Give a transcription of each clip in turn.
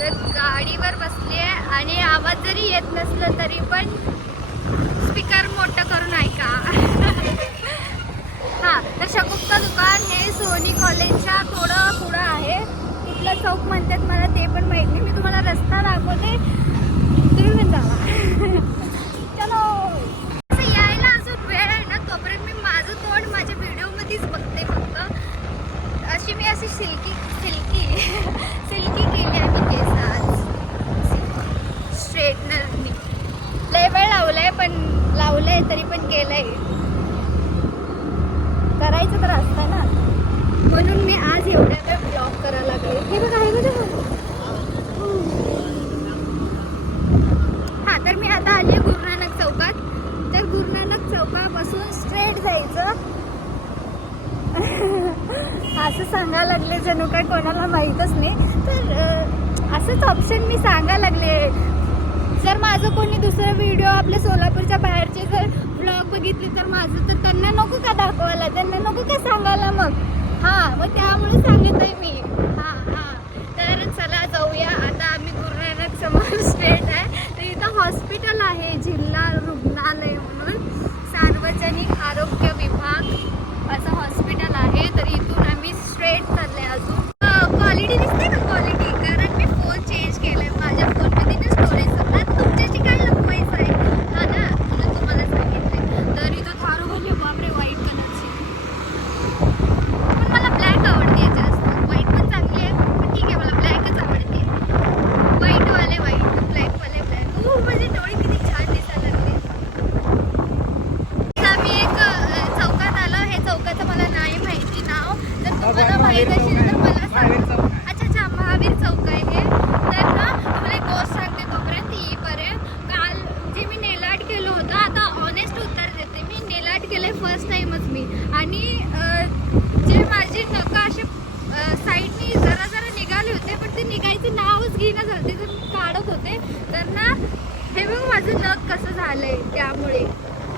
तर गाडीवर बसली आहे आणि आवाज जरी येत नसलं तरी पण स्पीकर मोठं करून ऐका. हां, तर शगुफ्ता दुकान हे सोनी कॉलेजच्या थोडं पुढं आहे. कुठलं चौक म्हणतात मला ते पण माहीत नाही. मी तुम्हाला रस्ता दाखवते, तुम्ही पण जावा. चलो. असं यायला अजून वेळ आहे ना, तोपर्यंत मी माझं तोंड माझ्या व्हिडिओमध्येच बघते फक्त. अशी मी अशी सिल्की केली आहे मी केस आज स्ट्रेटनरनी. लय वेळ लावलाय पण लावलंय तरी पण केलंय. करायचं तर असतं ना, म्हणून मी आज एवढ्या वेळ ब्लॉग करायला लागले. हे बघा हे बघा. हां, तर मी आता आली आहे गुरुनानक चौकात. तर गुरुनानक चौकापासून स्ट्रेट जायचं. असं सांगायला लागले जणू काय कोणाला माहीतच नाही. तर असंच ऑप्शन मी सांगायला लागले. जर माझं कोणी दुसरं व्हिडिओ आपल्या सोलापूरच्या बाहेरचे जर ब्लॉग बघितले तर माझं तर त्यांना नको का दाखवायला, त्यांना नको का सांगायला मग. हां, मग त्यामुळे सांगत आहे मी. हां, तर चला जाऊया आता. आम्ही गुरुनानक समोर स्ट्रेट आहे. तर इथं हॉस्पिटल आहे, जिल्हा रुग्णालय म्हणून सार्वजनिक आरोग्य विभाग असं हॉस्पिटल आहे. तर इथून आम्ही स्ट्रेट चालले. अजून क्वालिटी दिसते का क्वालिटी, कारण मी फोन चेंज केलाय. माझ्या फोनमध्ये ना स्टोरेज सगळ्यात तुमच्याशी काय लपवायचं आहे. हा ना, म्हणून तुम्हाला सांगितलंय. तर इथं थारो बोलले बापरे व्हाईट कलरची, पण मला ब्लॅक आवडते जास्त. व्हाईट पण चांगली आहे पण ठीक आहे, मला ब्लॅकच आवडते. व्हाईटवाले व्हाईट, ब्लॅकवाले ब्लॅक. हो, माझे डोळे किती छान दिसायला लागले. आम्ही एक चौकात आलो. हे चौकाचं मला नाही माहिती नाव, तर तुम्हाला माहीत असेल तर मला सांगा. अच्छा, महावीर चौक आहे हे. तर ना तुम्हाला एक गोष्ट सांगते तोपर्यंत येईपर्यंत. काल जे मी नेल आर्ट केलं होतं, आता ऑनेस्ट उत्तर देते, मी नेल आर्ट केलंय फर्स्ट टाइमच मी. आणि जे माझे नखं असे साईडनी जरा निघाले होते पण ते निघायचं नावच घेणं झालं. तर काढत होते तर ना हे बघ माझं नख कसं झालंय. त्यामुळे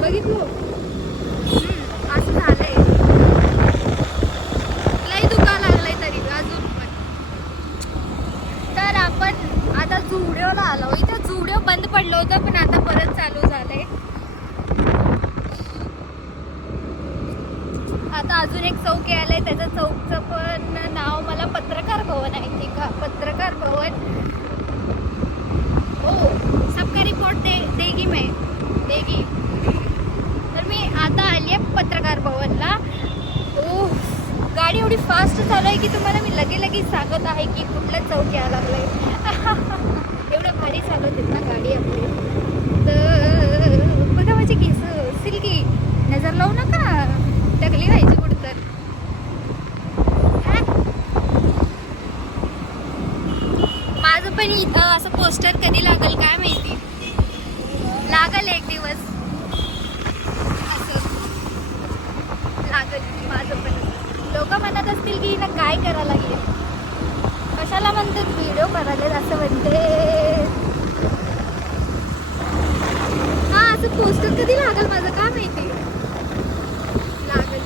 बघितलं असं झालंय. लई दुखा लागलंय तरी अजून पण. तर आपण आता जुडिओला आलो. इथं जुडिओ बंद पडलं होतं पण आता परत चालू झालंय. आता अजून एक चौक आलंय, त्याच्या चौकचं पण नाव मला पत्रकार भवन आहे. ठीक आहे, पत्रकार भवन. हो, सबका रिपोर्ट देगी मैं देगी. तर मी आता आली आहे पत्रकार भवनला. ओ, गाडी एवढी फास्ट चालू आहे की तुम्हाला मी लगेच सांगत आहे की कुठलं चौक यायला लागलंय. एवढं भारी चालवते ना गाडी आपली. तर बघा माझी केस सिल्की, नजर लावू नका, टकली व्हायची कुठं तर. माझं पण इथं असं पोस्टर कधी लागल काय माहिती. लागल एक दिवस, असं लागल माझं पण. लोक म्हणत असतील की ना काय करायला लागले, कशाला म्हणतात व्हिडिओ करायला असं म्हणते. हा, असं पोस्टर कधी लागल माझं काय माहिती. लागल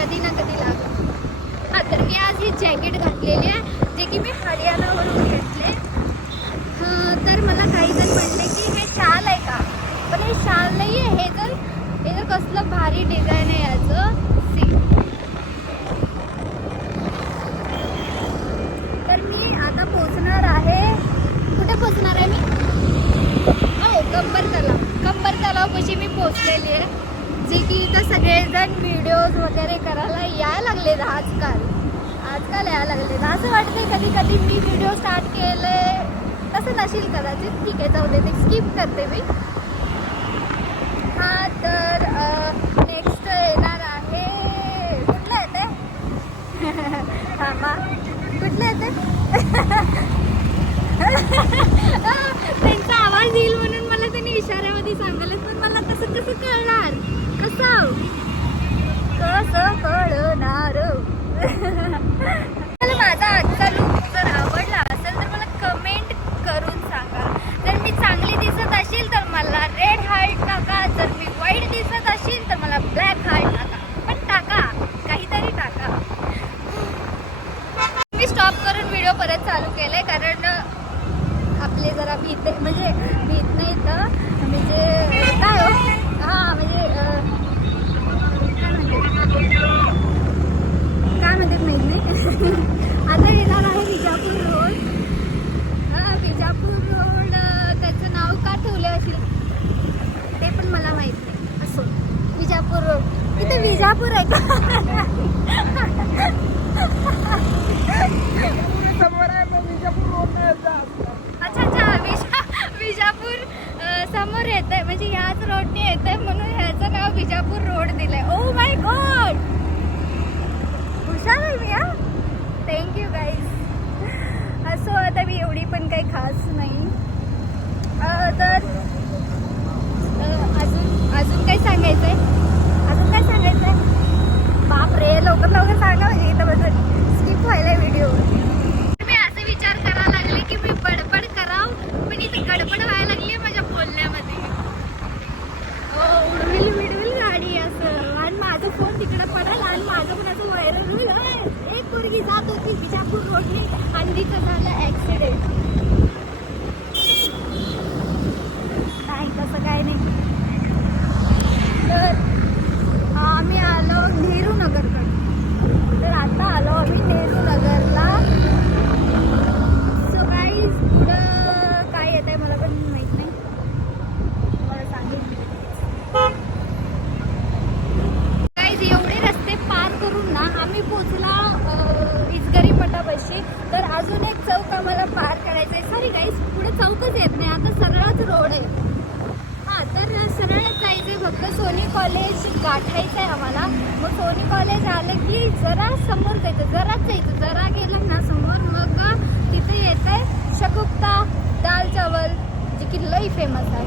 कधी ना कधी लागल. हा, तर मी आज ही जॅकेट घातलेली आहे जे की मी हरियाणावरून घेतले. तर मला काही जण म्हणले की हे शाल आहे का, पण हे शाल नाही आहे. हे जर कसलं भारी डिझाईन आहे याचं. तर मी आता पोचणार आहे. कुठे पोचणार आहे मी? हो, कंबर तलावपाशी मी पोचलेली आहे. जे की इथं सगळेजण व्हिडिओज वगैरे करायला यायला लागले आजकाल यायला लागले. असं वाटतंय कधी कधी मी व्हिडिओ स्टार्ट केले तसं नशील कदाचित. ठीक आहे, जाऊ दे, ते स्किप करते मी. हां, तर नेक्स्ट येणार आहे. कुठलं येते? हां, कुठलं येते? त्यांचा आवाज येईल म्हणून मला त्यांनी इशाऱ्यामध्ये सांगायला, पण मला कसं कळणार, कसं कळणार. मला माझा आजचा लुक जर आवडला असेल तर मला कमेंट करून सांगा. जर मी चांगली दिसत असेल तर मला रेड हार्ट टाका. जर मी वाईट दिसत असेल तर मला ब्लॅक हार्ट टाका. पण टाका, काहीतरी टाका. मी स्टॉप करून व्हिडिओ परत चालू केलाय कारण आपले जरा भीत म्हणजे भीत नाही तर म्हणजे काय हो हां म्हणजे काय म्हणतात माहीत नाही. आता येणार आहे विजापूर रोड. विजापूर रोड त्याचं नाव का ठेवलं असेल ते पण मला माहीत नाही. असो विजापूर रोड इथे विजापूर आहे का? अच्छा विजापूर समोर येत आहे म्हणजे ह्याच रोडने येत आहे म्हणून ह्याचं नाव विजापूर रोड दिलंय. ओ माय गॉड हुशार आहे मी हा. Thank you guys. असो आता मी एवढी पण काही खास नाही. तर अजून काय सांगायचं आहे? बापरे लवकर सांगा म्हणजे इथं बसून स्किप व्हायला व्हिडिओ. मी असे विचार करायला लागले की मी बडबड करावं पण इथे गडबड व्हायला लागली माझ्या बोलण्यामध्ये. उडविल गाडी असं आणि माझा फोन तिकडे पडेल आणि माझं पण असं व्हायरल होईल. एक पोरगी जात होती विजापूर रोडने आणि तिचं झालं ऍक्सिडेंट. नाही तसं काय नाही. तर आम्ही आलो नेहरू नगरकडे. तर आता आलो आम्ही नेहरू नगरला. सो गाईज पुढं काय येत आहे मला पण माहीत नाही. मला सांगेल गाईज. एवढे रस्ते पार करून ना आम्ही पोचला इसगरी मठापाशी. तर अजून एक चौक आम्हाला पार करायचा आहे. सॉरी गाईज पुढे चौकच येत नाही आता सरळच रोड आहे. हां तर सरळच जायचं आहे फक्त. सोनी कॉलेज गाठायचं आहे आम्हाला. मग सोनी कॉलेज आलं की जरा समोर जायचं जरा गेलं ना समोर मग तिथे येत आहे शगुफ्ता दाल चावल जे की लई फेमस आहे.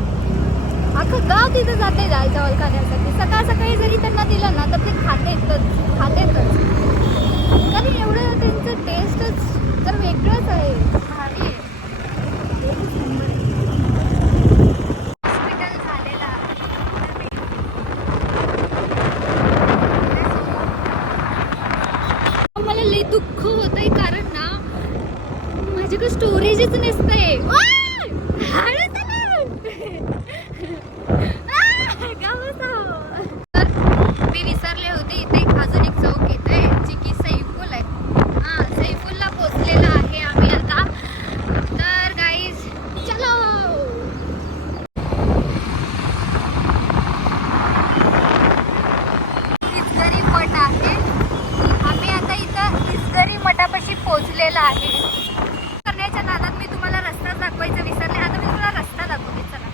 अख्खं गाव तिथं जाते दाल चावल खाण्यासाठी. सकाळी जरी त्यांना दिलं ना तर ते खातेतच कारण एवढं त्यांचं टेस्टच तर वेगळंच आहे. भारी आहे. दुःख होतंय कारण ना माझ्याकडे स्टोरेजच नसतंय. तर मी विसरले होते इथे अजून एक चौक येतंय जी की सैफुल आहे. सैफुलला पोचलेला आहे आम्ही आता. तर गाईज चलो. इसगरी मठ आहे. आम्ही आता इथं इसगरी मठापाशी पोहोचलेला आहे. करण्याच्या नादात मी तुम्हाला रस्ता दाखवायचा विसरले. आता मी तुम्हाला रस्ता दाखवते. चला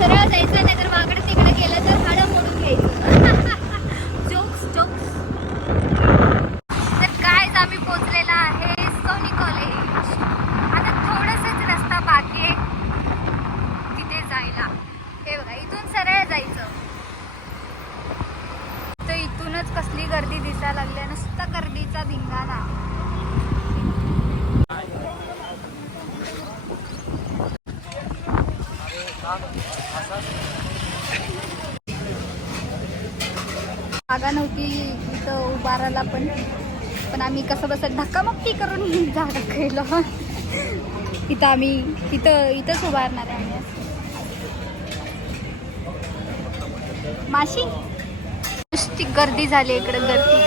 सरळ जायचं नाही तर वाकडे तिकडे गेलं तर हाडं मोडून घ्यायचं. जोक्स. तर गाईज आम्ही पोहोचलेला आहे सोनी कॉलेज. आता थोडंसंच रस्ता बाकी आहे तिथे जायला. हे बघा इथून सरळ जायचं. तर इथूनच कसली गर्दी दिसायला लागली. नुसता गर्दीचा धिंगाणा. जागा नव्हती इथं उभारायला पण आम्ही कसं बसत धक्कामुक्की करून जागा खेळलो. इथं आम्ही इथंच उभारणार आहे आम्ही. माशी नुसती गर्दी झाली इकडे. गर्दी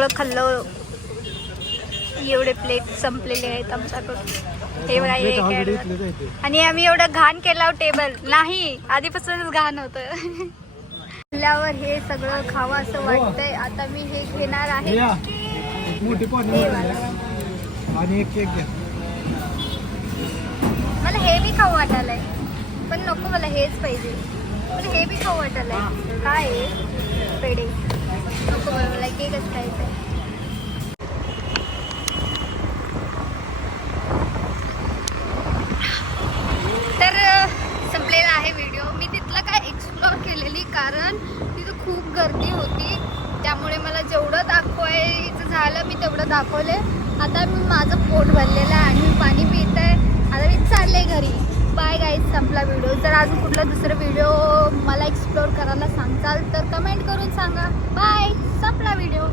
सगळं खाल्लं. एवढे प्लेट संपलेले आहेत आमच्याकडून. हे बघा, हे काय. आणि आम्ही एवढं घाण केलं टेबल नाही, आधीपासूनच घाण होतं. खाल्ल्यावर हे सगळं खावं असं वाटतंय. आता मी हे घेणार आहे. आणि एक केक घ्या. मला हे बी खाऊ वाटायलंय, पण नको, मला हेच पाहिजे. मला हे बी खाऊ वाटायलंय. काय आहे? पेढे नको मला, केकच खायचं आहे. तर संपलेला आहे व्हिडिओ. मी तिथलं काय एक्सप्लोअर केलेली, कारण तिथं खूप गर्दी होती. त्यामुळे मला जेवढं दाखवायचं झालं मी तेवढं दाखवले. आता मी माझं पोट भरलेलं आहे आणि मी पाणी पित आहे. आता मी चालले घरी. बाय गाईज, संपला व्हिडिओ. जर अजून कुठला दुसरा व्हिडिओ मला एक्सप्लोअर करायला सांगताल तर कमेंट करून सांगा. बाय, संपला व्हिडिओ.